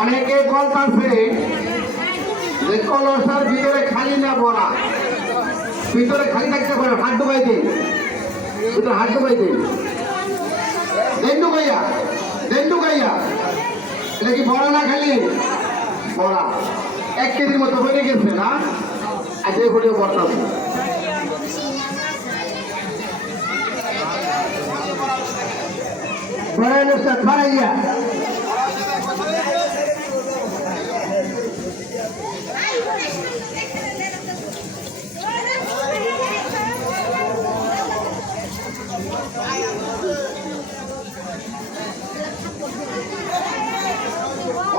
অনেকে বলতাছে যে কলসার ভিতরে খালি না ভরা ভিতরে খালি থাকতে পারে, হাত ডুবাই দিন ভিতরে হাত ডুবাই দিন দেন ডুবাইয়া দেন ডুবাইয়া। এটা কি ভরা না খালি? ভরা এক কেজির মতো হয়ে গেছে না? আজ এই ফুটে বর্তাছে বড় স্যার ফারাইয়া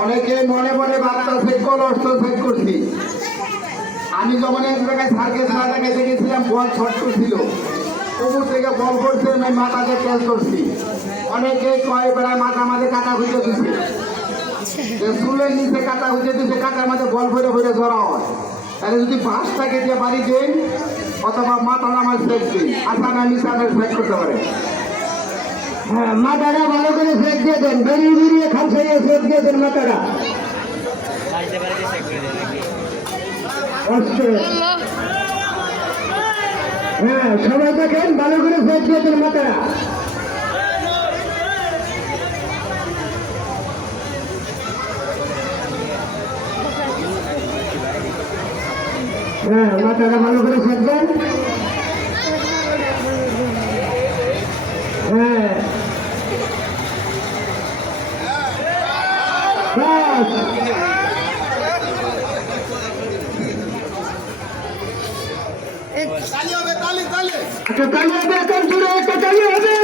অনেকে মনে মনে ভাবতেছে কলস তো সেট করছি। আমি যখন এক জায়গায় সার্কেস দেখাইতে গেছিলাম বল শর্ট করছিল। উপর থেকে বল করছে, আমি মাথাকে ক্যাচ করছি। অনেকে কয়, বেড়ায় মাথা মাঝে কাটা খুঁজে যে চুলের নিচে কাটা খুঁজে দিছে, কাটার মাঝে বল ভরে ভরে ধরা হয়। তাহলে যদি বাঁশটাকে দিয়ে বাড়ি দেন, অথবা মাথা নামাজ সেট দিন আশা না মিশানের সেট করতে পারে। মাথাটা ভালো করে সেট দিয়ে দেন, বেরিয়ে বেরিয়ে খামসাইয়ে সেট দিয়ে দেন অস্ত্র হ্যাঁ সবাই দেখেন, ভালো করে সেট দিয়ে দেন মাথাটা। হ্যাঁ মাথাটা ভালো করে সেট দেন। হ্যাঁ। একটা তালি হবে এখন জুড়ে একটা তালি হবে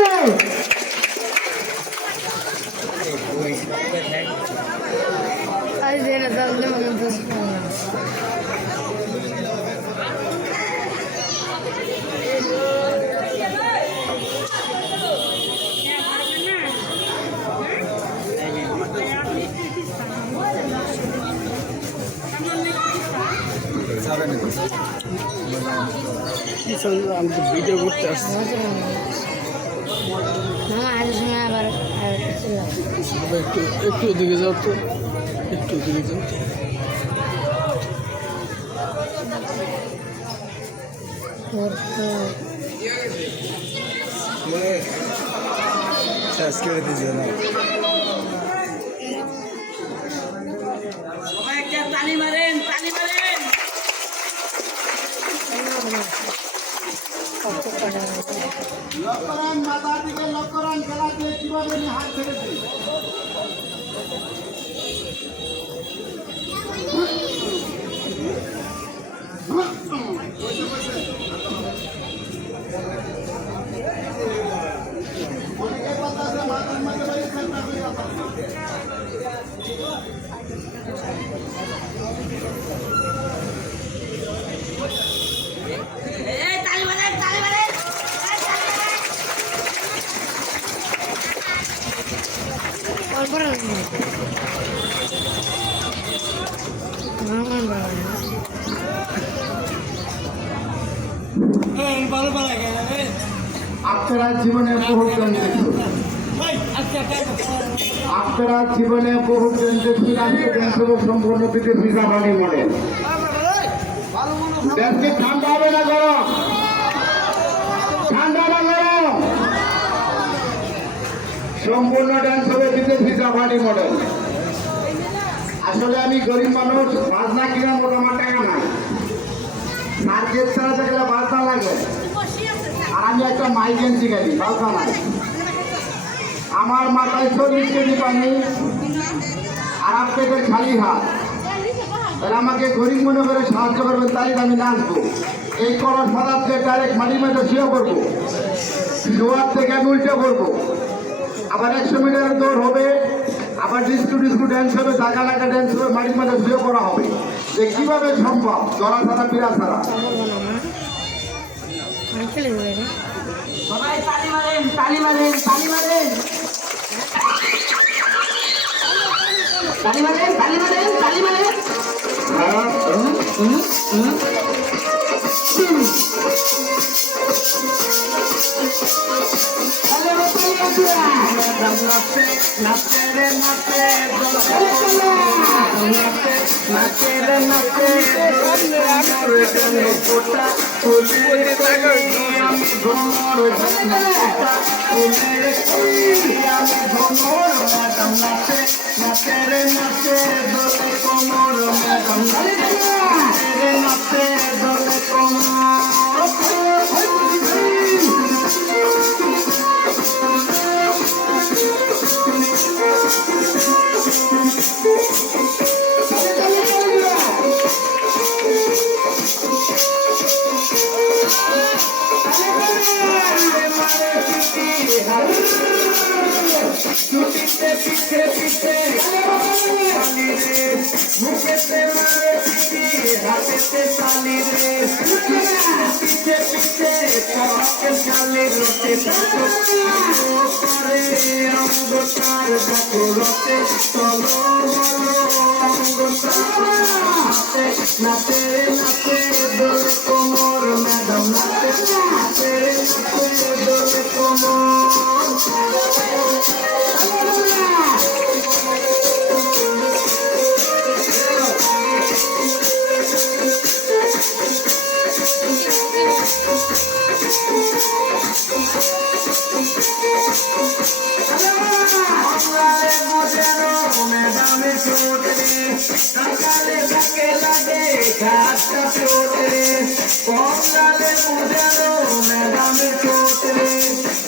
Ay, de verdad, le mando un আমি তো ভিডিও করতে আসছি। মামা আজ সময় আবার আর কিছু একটু একটু ওদিকে যাও তো একটু ওদিকে যাও তো। শেষ করে দিয়েছে না। কত কটা হয়েছে। লক্করান মাথার দিকে লক্করান খেলা দিয়ে কীভাবে নিয়ে হাত ছেড়েছে অল্প রাখব। আমার বাবা না। আপনারা জীবনে বহু জন দেখুন। আপনারা জীবনে বহু জন দেখুন। আজকে সম্পূর্ণ ভিসা বাড়ি ঠান্ডা হবে না গরম ঠান্ডা না গরম সম্পূর্ণ ড্যান্স হবে ভিসা বাড়ি মডেল আসলে আমি গরিব মানুষ, বাজনা কিনা আমার টাকা নাই। মার্কেট ছাড়া গেলে বাজনা লাগে আর আমি একটা মাইগ্রেন শিখাই বাজনা নাই। আমার মাথায় চল্লিশ কেজি পানি, আর আপনাদের খালি হাত। তাহলে আমাকে গরিব মনে করে সাহায্য করবেন তাই আমি নাচবো। এই কলস মাথাতে ডাইরেক্ট মাটির মধ্যে শুয়ে পড়ব। শোয়ার থেকে আমি উল্টে পড়ব। আবার একশো মিটারের দৌড় হবে। আবার ডিস্কু ডিস্কু ড্যান্স হবে টাকা টাকা ড্যান্স হবে মাটির মাঝে শুয়ে করা হবে। যে কীভাবে সম্ভব? জরা ছাড়া পিড়া ছাড়া। সবাই তালি মারেন তালি মারেন তালি মারেন। তালি মারেন তালি মারেন তালি মারেন। নাচতে রে নাচতে ম্যাডাম নাচে নাচে রে নাচে কোমর যেন ফোটা ফুলের আমি ফোটা ফুলের আমি ভ্রমর ম্যাডাম নাচে নাচে রে নাচে কোমর ম্যাডাম নাচে নাচে রে নাচে ছুটিতে পিছে পিছে চালি রে মুখেতে মারে পিটি হাতেতে চালি রে পিছে পিছে পরকে চালি রতে করে অঙ্গ তার দেখো রতে চলো বলো অঙ্গ নাচে নাচে নাচে দোলে কোমর ম্যাডাম নাচে ম্যাডামে ছোটে সকালে থাকে লাগে ঘাটটা ছোটে বাংলায় মজেরো, ম্যাডামে ছোটে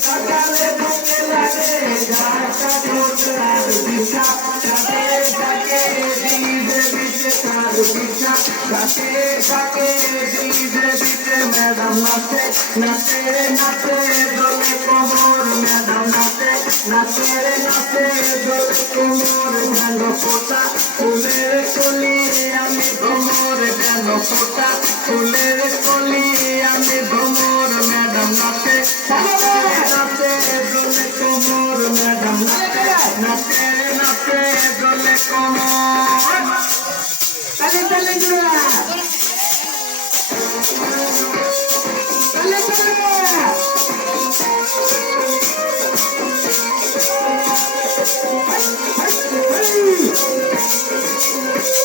সকালে থাকে লাগে ঘাটটা ছোটে আর দিশা থাকে থাকে দিজে বিচে তার দিশা থাকে থাকে দিজে বিচে ম্যাডাম নাচে নাচে নাচে কোমর ম্যাডাম নাচে নাচে রে নাচে দোলে কোমর যেন ফোটা ফুলের কলি আমি কলি আমি ভ্রমর ম্যাডাম নাচে নাচে নাচে দোলে কোমর ম্যাডাম নাচে নাচে নাচে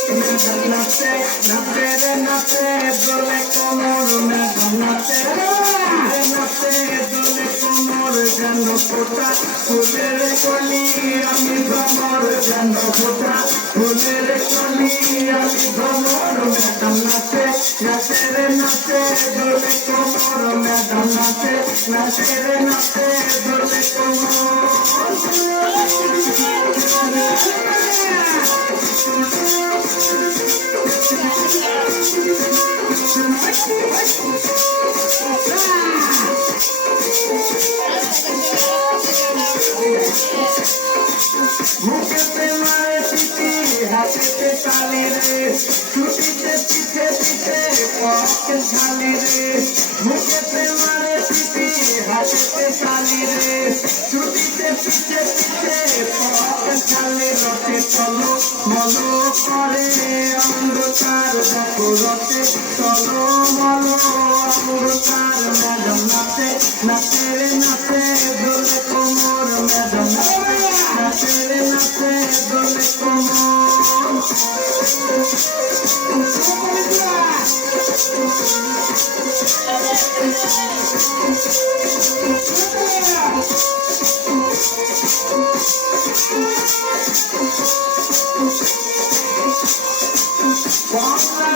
ম্যাডাম নাচে নাচে রে নাচে দোলে কোমর ম্যাডাম নাচে নাচে দোলে কোমর যেন ফোটা ফুলের কলি আমি ভ্রমর যেন ফোটা ফুলের কলি আমি ভ্রমর ম্যাডাম নাচে নাচে রে নাচে দোলে কোমর রে নাচে দোলে মুখেতে মারে পিটি হাতেতে তালি রে ছুটিতে পিছে পিছে পথে ঝালি রে মুখেতে মারে পিটি হাতেতে তালি রে ছুটিতে পিছে পিছে পথে ঝালি রতে চলো মলো করে অন্ধকার রতে চলো মলো অন্ধকার ম্যাডাম নাচে নাচে রে নাচে, দোলে কোমর ম্যাডাম নাচে। নাচে রে নাচে, দোলে কোমর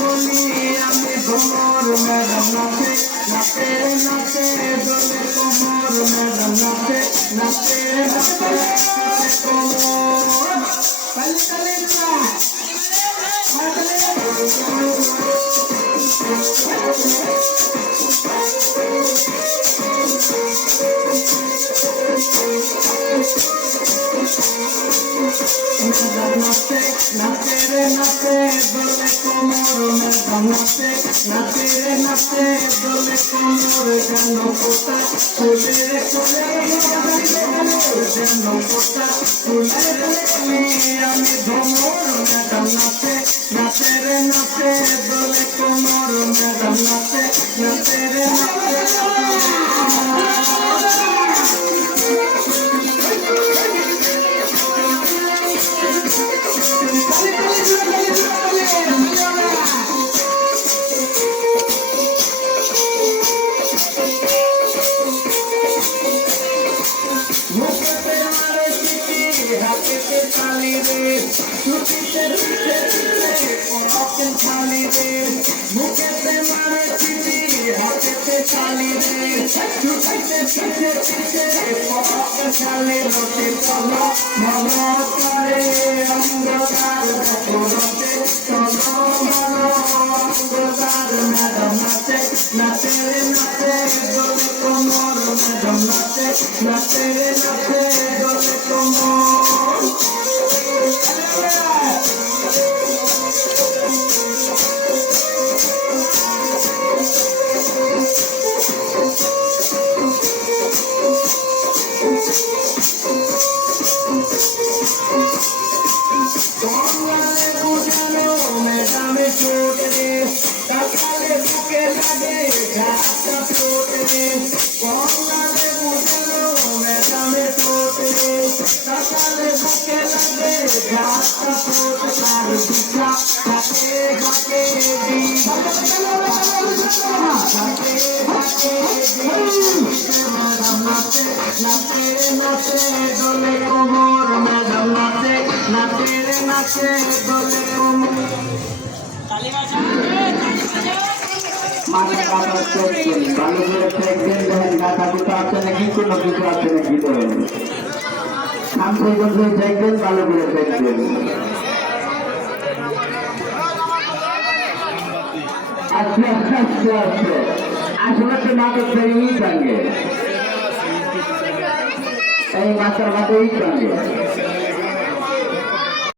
কলি আমি ভ্রমর ম্যাডাম নাচে নাচে নাচে দোলে কোমর ম্যাডাম নাচে নাচে নাচে নাচে রে নাচে দোলে কোমর যেন পোতা ফুলের কোলে যেন পোতা ফুলের কোলে আমি ভ্রমর ম্যাডাম নাচে নাচে রে নাচে দোলে রে ছুটিতে পিঠে পিঠে পরকের থালি রতে তল মন করে অন্ধকার করতে তল মন অন্ধকার ম্যাডাম নাচে নাচে রে নাচে দোলে কোমর ম্যাডাম নাচে নাচে রে নাচে দোলে কোমর রে তাকালে বুকে লাগে ঘাটটা চোট তার দিশা থাকে থাকে দি থাকে থাকে ম্যাডাম নাচে নাচে নাচে দোলে কোমর ম্যাডাম নাচে নাচে নাচে দোলে কোমর মাথা কাটা করি ভালো করে দেন দেখেন গাথা আছে নাকি কোনো কিছু আছে নাকি ধরেন সামনে বলছে দেখবেন ভালো করে দেখবেন। আচ্ছা আচ্ছা আচ্ছা আসলে মাথার মাথায় সঙ্গে